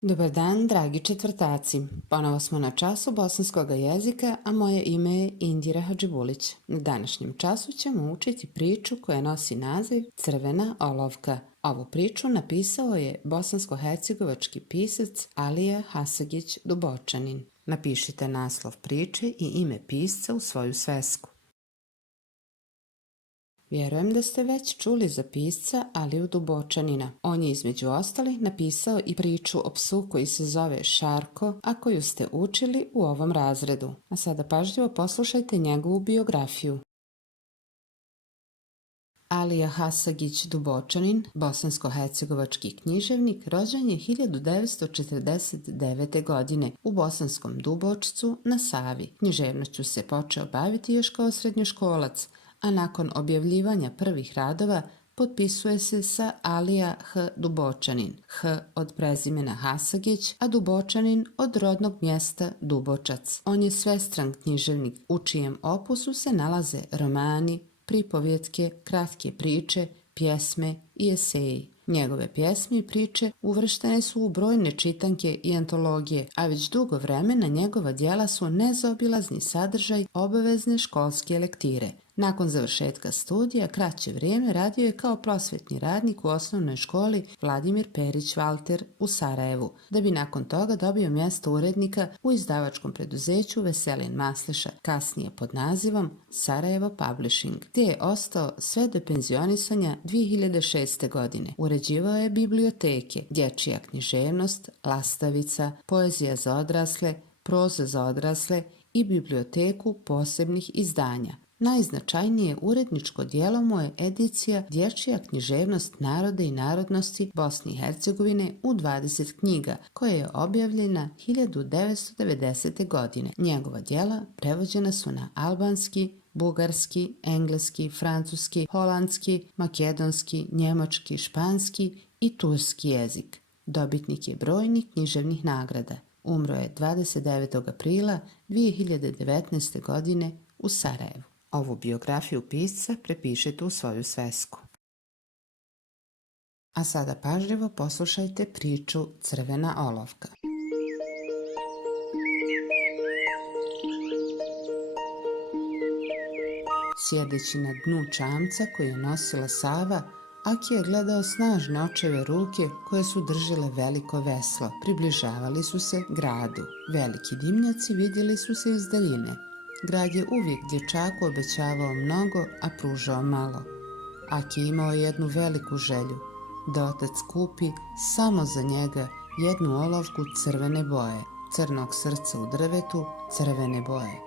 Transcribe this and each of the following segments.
Dobar dan, dragi četvrtaci. Ponovo smo na času bosanskog jezika, a moje ime je Indira Hadžibulić. Na današnjem času ćemo učiti priču koja nosi naziv Crvena olovka. Ovu priču napisao je bosansko-hercegovački pisac Alija Hasagić Dubočanin. Napišite naslov priče i ime pisca u svoju svesku. Vjerujem da ste već čuli za pisca Aliju Dubočanina. On je između ostalih napisao i priču o psu koji se zove Šarko, a koju ste učili u ovom razredu. A sada pažljivo poslušajte njegovu biografiju. Alija Hasagić Dubočanin, bosansko-hercegovački književnik, rođen je 1949. godine u Bosanskom Dubočcu na Savi. Književnošću se počeo baviti još kao srednjoškolac, a nakon objavljivanja prvih radova potpisuje se sa Alija H. Dubočanin, H od prezimena Hasagić, a Dubočanin od rodnog mjesta Dubočac. On je svestran književnik u čijem opusu se nalaze romani, pripovjetke, kratke priče, pjesme i eseji. Njegove pjesme i priče uvrštene su u brojne čitanke i antologije, a već dugo vremena njegova djela su nezaobilazni sadržaj obavezne školske lektire. Nakon završetka studija, kraće vrijeme radio je kao prosvetni radnik u osnovnoj školi Vladimir Perić Valter u Sarajevu, da bi nakon toga dobio mjesto urednika u izdavačkom preduzeću Veselin Masleša, kasnije pod nazivom Sarajevo Publishing, gdje je ostao sve do penzionisanja 2006. godine. Uređivao je biblioteke, dječja književnost, lastavica, poezija za odrasle, proza za odrasle i biblioteku posebnih izdanja. Najznačajnije uredničko djelo mu je edicija Dječja književnost naroda i narodnosti Bosne i Hercegovine u 20 knjiga, koja je objavljena 1990. godine. Njegova djela prevođena su na albanski, bugarski, engleski, francuski, holandski, makedonski, njemački, španski i turski jezik. Dobitnik je brojnih književnih nagrada. Umro je 29. aprila 2019. godine u Sarajevu. Ovu biografiju pisca prepišite u svoju svesku. A sada pažljivo poslušajte priču Crvena olovka. Sjedeći na dnu čamca koji je nosila Sava, Aki je gledao snažne očeve ruke koje su držale veliko veslo. Približavali su se gradu. Veliki dimnjaci vidjeli su se iz daljine. Grad je uvijek dječaku obećavao mnogo, a pružao malo. Aki imao jednu veliku želju, da otac kupi samo za njega jednu olovku crvene boje, crnog srca u drvetu, crvene boje.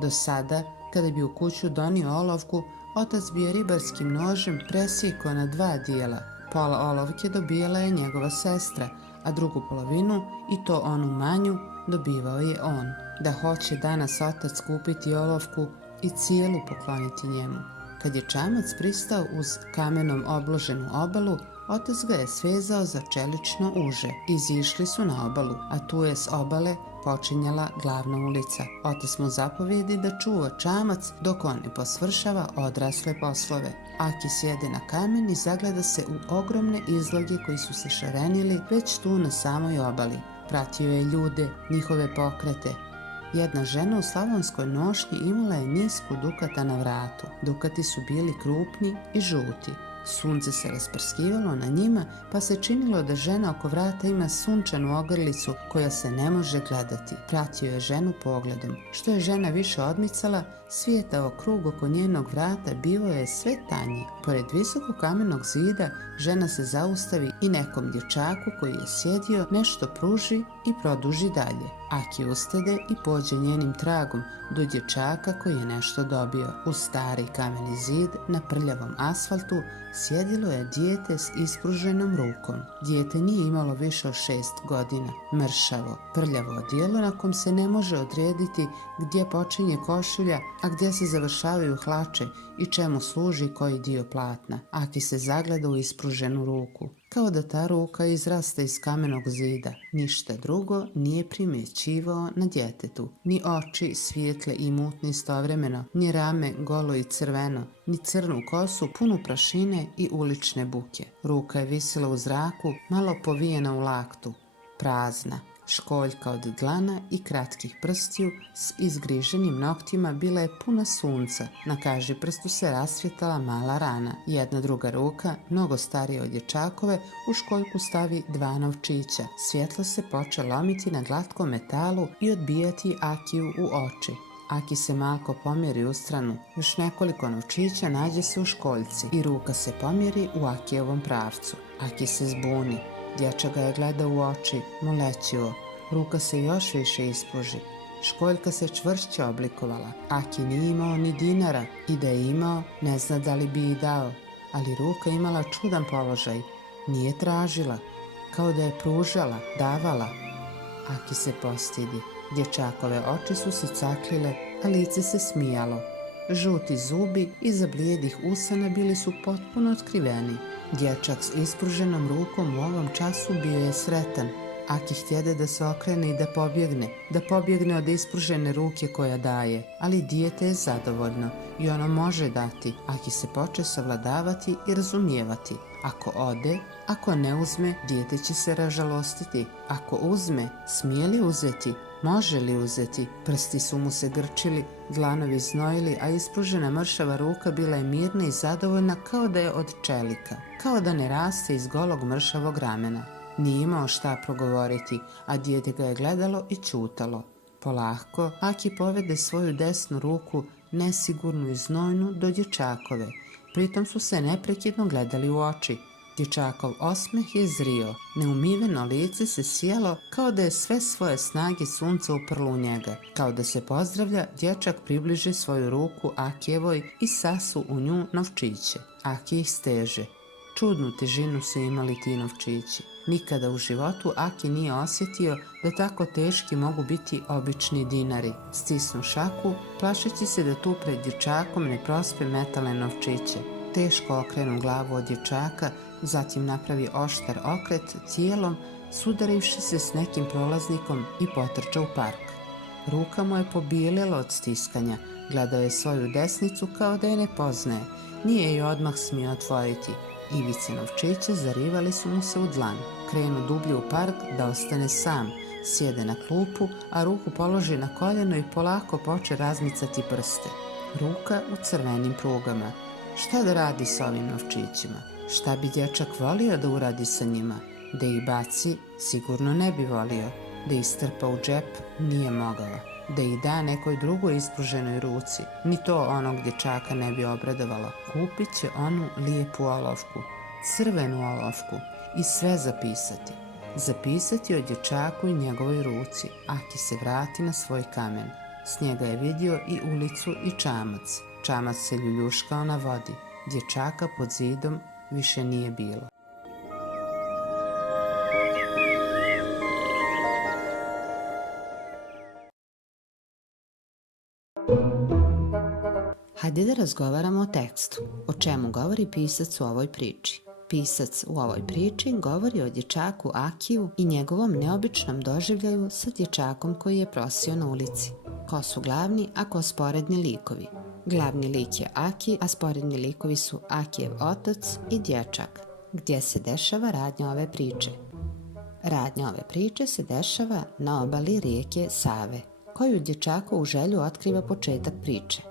Do sada, kada bi u kuću donio olovku, otac bi je ribarskim nožem presjekao na dva dijela. Pola olovke dobijala je njegova sestra, a drugu polovinu, i to onu manju, dobivao je on. Da hoće danas otac kupiti olovku i cijelu pokloniti njemu. Kad je čamac pristao uz kamenom obloženu obalu, otac ga je svezao za čelično uže. Izišli su na obalu, a tu je s obale počinjala glavna ulica. Otac mu zapovjedi da čuva čamac dok on ne posvršava odrasle poslove. Aki sjede na kamen i zagleda se u ogromne izloge koji su se šarenili već tu na samoj obali. Pratio je ljude, njihove pokrete. Jedna žena u slavonskoj nošnji imala je nisku dukata na vratu. Dukati su bili krupni i žuti. Sunce se rasprskivalo na njima, pa se činilo da žena oko vrata ima sunčanu ogrlicu koja se ne može gledati. Pratio je ženu pogledom. Što je žena više odmicala, svijetao krug oko njenog vrata bio je sve tanji. Pored visokog kamenog zida žena se zaustavi i nekom dječaku koji je sjedio nešto pruži i produži dalje. Aki ustade i pođe njenim tragom do dječaka koji je nešto dobio. Uz stari kameni zid na prljavom asfaltu sjedilo je dijete s ispruženom rukom. Dijete nije imalo više od 6 godina. Mršavo, prljavo odijelo na kom se ne može odrediti gdje počinje košulja, a gdje se završavaju hlače i čemu služi koji dio platna. Aki se zagleda u ispruženu ruku, kao da ta ruka izrasta iz kamenog zida. Ništa drugo nije primjećivao na djetetu. Ni oči svijetle i mutne istovremeno, ni rame golo i crveno, ni crnu kosu punu prašine i ulične buke. Ruka je visila u zraku, malo povijena u laktu. prazna. Školjka od dlana i kratkih prstiju s izgriženim noktima bila je puna sunca. Na kažiprstu se rasvjetala mala rana. Jedna druga ruka, mnogo starija od dječakove, u školjku stavi 2 novčića. Svjetlo se poče lomiti na glatkom metalu i odbijati Akiju u oči. Aki se malko pomjeri u stranu. Još nekoliko novčića nađe se u školjci i ruka se pomjeri u Akijevom pravcu. Aki se zbuni. Dječak ga je gledao u oči, molećivo. Ruka se još više ispruži. Školjka se čvršće oblikovala. Aki nije imao ni dinara i da je imao, ne zna da li bi i dao. Ali ruka imala čudan položaj. Nije tražila, kao da je pružala, davala. Aki se postidi. Dječakove oči su se caklile, a lice se smijalo. Žuti zubi iza blijedih usana bili su potpuno otkriveni. Dječak s ispruženom rukom u ovom času bio je sretan. Aki htjede da se okrene i da pobjegne od ispružene ruke koja daje, ali dijete je zadovoljno i ono može dati. Aki se poče savladavati i razumijevati. Ako ode, ako ne uzme, dijete će se ražalostiti. Ako uzme, smije li uzeti? Može li uzeti? Prsti su mu se grčili, dlanovi znojili, a ispružena mršava ruka bila je mirna i zadovoljna kao da je od čelika, kao da ne raste iz golog mršavog ramena. Nije imao šta progovoriti, a dijete ga je gledalo i ćutalo. Polako, Aki povede svoju desnu ruku, nesigurnu i znojnu, do dječakove. Pritom su se neprekidno gledali u oči. Dječakov osmeh je zrio, neumiveno lice se sijalo kao da je sve svoje snage sunca uprlo u njega. Kao da se pozdravlja, dječak približi svoju ruku Akijevoj i sasu u nju novčiće. Aki ih steže. Čudnu težinu su imali ti novčići. Nikada u životu Aki nije osjetio da tako teški mogu biti obični dinari. Stisnu šaku, plašeći se da tu pred dječakom ne prospe metalne novčiće. Teško okrenu glavu od dječaka, zatim napravi oštar okret tijelom, sudarivši se s nekim prolaznikom i potrča u park. Ruka mu je pobijeljela od stiskanja, gledao je svoju desnicu kao da je ne poznaje, nije je odmah smio otvoriti. Ivice novčića zarivali su mu se u dlan. Krenu dublje u park da ostane sam, sjede na klupu, a ruku položi na koljeno i polako poče razmicati prste. Ruka u crvenim prugama. Šta da radi s ovim novčićima? Šta bi dječak volio da uradi sa njima? Da ih baci, sigurno ne bi volio. Da ih strpa u džep, nije mogao. Da ih da nekoj drugoj ispruženoj ruci, ni to onog dječaka ne bi obradovalo. Kupit će onu lijepu olovku, crvenu olovku i sve zapisati. Zapisati o dječaku i njegovoj ruci. Aki se vrati na svoj kamen. S njega je vidio i ulicu i čamac. Čamac se ljuljuškao na vodi. Dječaka pod zidom više nije bilo. Hajde da razgovaramo o tekstu. O čemu govori pisac u ovoj priči? Pisac u ovoj priči govori o dječaku Akiju i njegovom neobičnom doživljaju sa dječakom koji je prosio na ulici. Ko su glavni, a ko sporedni likovi? Glavni lik je Aki, a sporedni likovi su Akijev otac i dječak. Gdje se dešava radnja ove priče? Radnja ove priče se dešava na obali rijeke Save, koju dječakovu želju otkriva početak priče.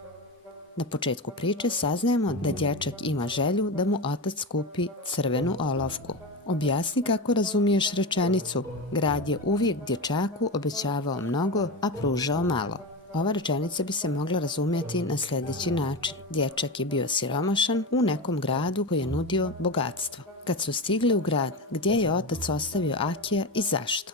Na početku priče saznajemo da dječak ima želju da mu otac kupi crvenu olovku. Objasni kako razumiješ rečenicu: grad je uvijek dječaku obećavao mnogo, a pružao malo. Ova rečenica bi se mogla razumjeti na sljedeći način. Dječak je bio siromašan u nekom gradu koji je nudio bogatstvo. Kad su stigli u grad, gdje je otac ostavio Akija i zašto?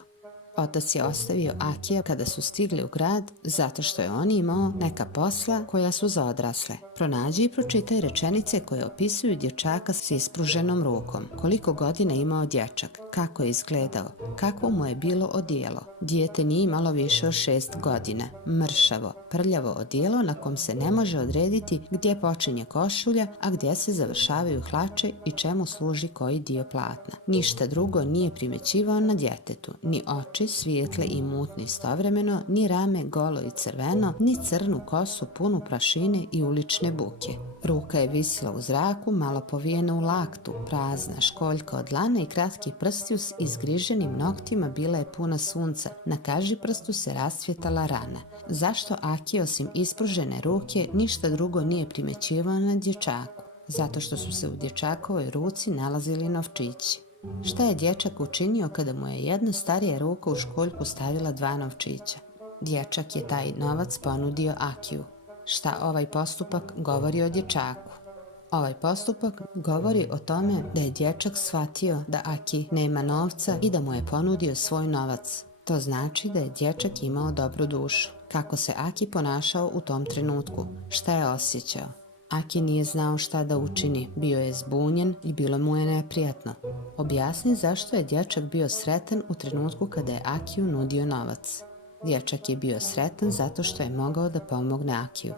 Otac je ostavio Akija kada su stigli u grad zato što je on imao neka posla koja su za odrasle. Pronađi i pročitaj rečenice koje opisuju dječaka s ispruženom rukom. Koliko godina imao dječak? Kako je izgledao? Kakvo mu je bilo odijelo? Dijete nije imalo više od 6 godina. Mršavo, prljavo odijelo na kom se ne može odrediti gdje počinje košulja, a gdje se završavaju hlače i čemu služi koji dio platna. Ništa drugo nije primećivao na djetetu, ni oči svijetle i mutne istovremeno, ni rame golo i crveno, ni crnu kosu punu prašine i ulične buke. Ruka je visila u zraku, malo povijena u laktu, prazna, školjka od lana i kratki prstiju s izgriženim noktima bila je puna sunca. Na kažiprstu se rascvjetala rana. Zašto Aki osim ispružene ruke ništa drugo nije primećivao na dječaku? Zato što su se u dječakovoj ruci nalazili novčići. Šta je dječak učinio kada mu je jedna starija ruka u školjku stavila 2 novčića? Dječak je taj novac ponudio Akiju. Šta ovaj postupak govori o dječaku? Ovaj postupak govori o tome da je dječak shvatio da Aki nema novca i da mu je ponudio svoj novac. To znači da je dječak imao dobru dušu. Kako se Aki ponašao u tom trenutku? Šta je osjećao? Aki nije znao šta da učini, bio je zbunjen i bilo mu je neprijatno. Objasni zašto je dječak bio sretan u trenutku kada je Akiju nudio novac. Dječak je bio sretan zato što je mogao da pomogne Akiju.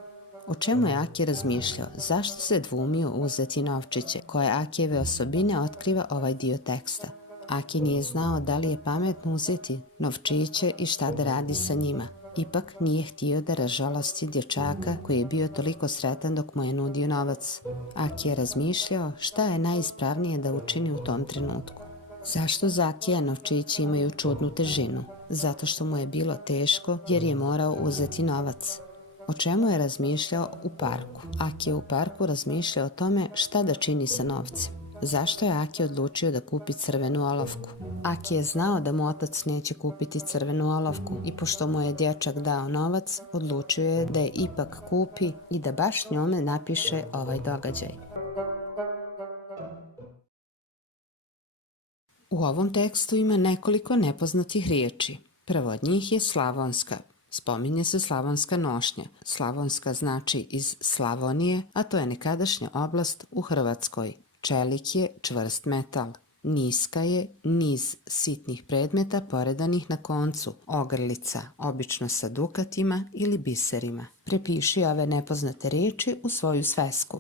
O čemu je Aki razmišljao? Zašto se dvumio uzeti novčiće? Koje Akijeve osobine otkriva ovaj dio teksta? Aki nije znao da li je pametno uzeti novčiće i šta da radi sa njima. Ipak nije htio da razžalosti dječaka koji je bio toliko sretan dok mu je nudio novac. Aki je razmišljao šta je najispravnije da učini u tom trenutku. Zašto za Akija novčići imaju čudnu težinu? Zato što mu je bilo teško jer je morao uzeti novac. O čemu je razmišljao u parku? Aki je u parku razmišljao o tome šta da čini sa novcem. Zašto je Aki odlučio da kupi crvenu olovku? Aki je znao da mu otac neće kupiti crvenu olovku i pošto mu je dječak dao novac, odlučio je da je ipak kupi i da baš njome napiše ovaj događaj. U ovom tekstu ima nekoliko nepoznatih riječi. Prvo od njih je slavonska. Spominje se slavonska nošnja. Slavonska znači iz Slavonije, a to je nekadašnja oblast u Hrvatskoj. Čelik je čvrst metal. Niska je niz sitnih predmeta poredanih na koncu, ogrlica, obično sa dukatima ili biserima. Prepiši ove nepoznate riječi u svoju svesku.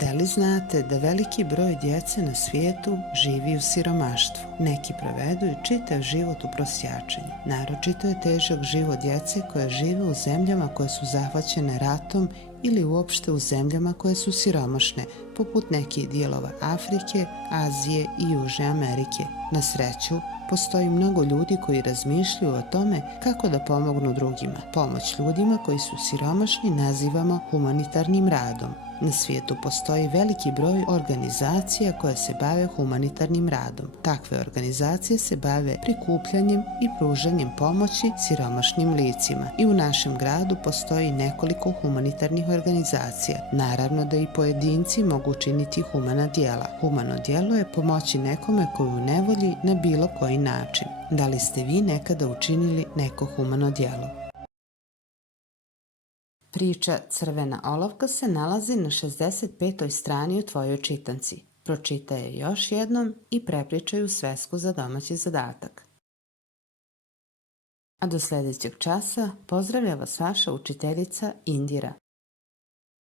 Da li znate da veliki broj djece na svijetu živi u siromaštvu? Neki provedu i čitav život u prosjačenju. Naročito je težak život djece koja žive u zemljama koje su zahvaćene ratom ili uopšte u zemljama koje su siromašne, poput nekih dijelova Afrike, Azije i Južne Amerike. Na sreću, postoji mnogo ljudi koji razmišljaju o tome kako da pomognu drugima. Pomoć ljudima koji su siromašni nazivamo humanitarnim radom. Na svijetu postoji veliki broj organizacija koje se bave humanitarnim radom. Takve organizacije se bave prikupljanjem i pružanjem pomoći siromašnim licima. I u našem gradu postoji nekoliko humanitarnih organizacija. Naravno da i pojedinci mogu činiti humana djela. Humano djelo je pomoći nekome koji je u nevolji na bilo koji način. Da li ste vi nekada učinili neko humano djelo? Priča Crvena olovka se nalazi na 65. strani u tvojoj čitanci. Pročitaj je još jednom i prepričaj u svesku za domaći zadatak. A do sljedećeg časa pozdravlja vas vaša učiteljica Indira.